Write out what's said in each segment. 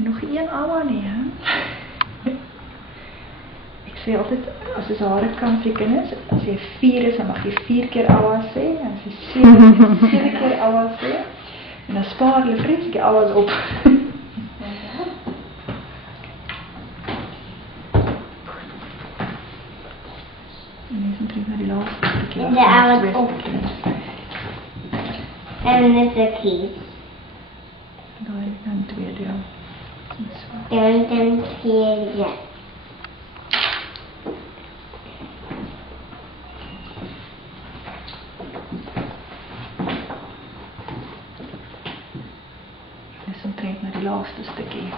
En nog een aua nie, hè? Ek sê altyd, as jy hare kan vir kinders, as jy 4 is, dan mag jy 4 keer aua sê, en as jy 7 keer aua sê, en dan spaar hulle vreeslik awas op. En hier is omtrent na die laaste stukkie. En de awas op. En dit is de keys. Daar is dan 2 deel. En dan hier, ja. Dis omtrent na die laaste stukkie.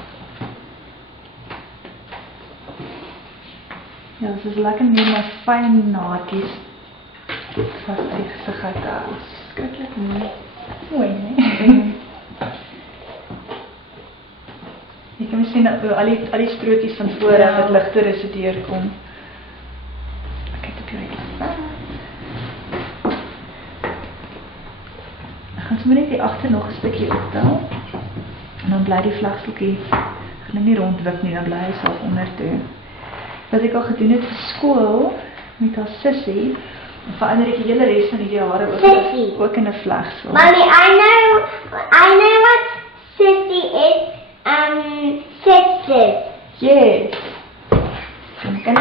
Ja, dit is lekker meer met fyn naadjies. Vast die gesig uit daar. Skrikkelik mooi. Mooi, nee? Jy kan sien dat al die strootjies van voor af het ligter is het deurkom. Kyk op jou uit. Dan gaan sommer net hier agter nog 'n stukkie optel. En dan bly die vlagstokkie gaan nie rondwip nie, dan bly hy self onder toe. Wat ek al gedoen het vir skool met haar sussie, verander ek die hele res van die jare ook in 'n vlegsel. Mommy, I know what sissy is. Sisters. Yes. Kan Zankan.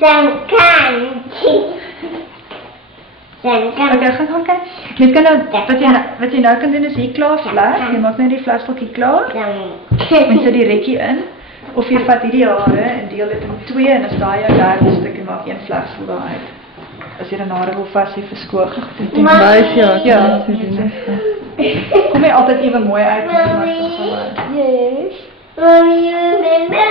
Zankan. Okay, gaan kyk. Jy kan nou wat jy nou kan doen is hier klaar vleg. Jy maak net die vlegseltjie klaar. En sit die rekkie in. Of jy vat hierdie hare en deel dit in 2 en as daai jou derde stuk en maak jy 'n vlegsel daaruit. As jy dan hare wil vas hê vir skool. Ja. Kom jy altyd even mooi uit. Yes. Mommy, remember?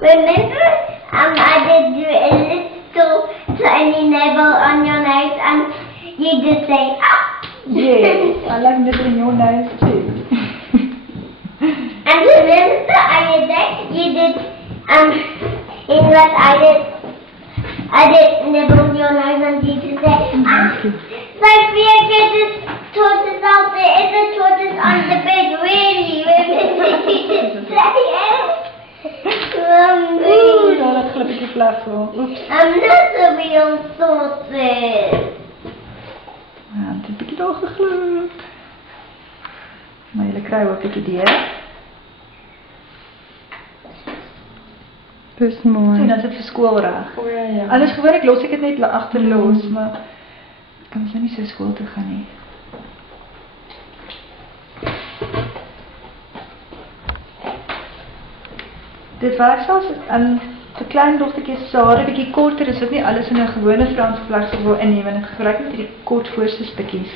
Remember? I did do a little tiny nibble on your nose and you just say, ah! Yes, I like nibbling your nose too. And remember the other day you did, in what I did nibble your nose and you just say, ah! Sophia, get this tortoise out there. It's a tortoise on the bed. Really, remember you just say it? Oeh, daar het glippietjie vlegsel. Oeps. I'm not a real tortoise. Ja, het is 'n bietjie daar geglip. Maar julle kry ook 'n idee. Dis mooi. En dan is dit vir skool reg. O ja. Anders gewoonlik los ek dit net agter los, maar kan ons nou nie so skool toe gaan nie. Dit werk selfs vir klein dogtertjies se hare bietjie korter is, dit nie alles in 'n gewone Franse vlegsel wil inneem en ek gebruik net hierdie kort voorste stukkies.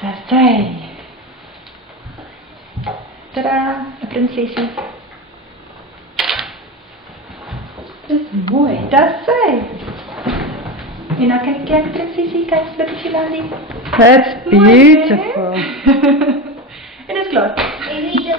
Daar sy. Tada, 'n prinsesie. Dis mooi, daar sy. En dan kan jy kyk prinsesie, kyk slippertjie landie. That's beautiful. En dit is klaar.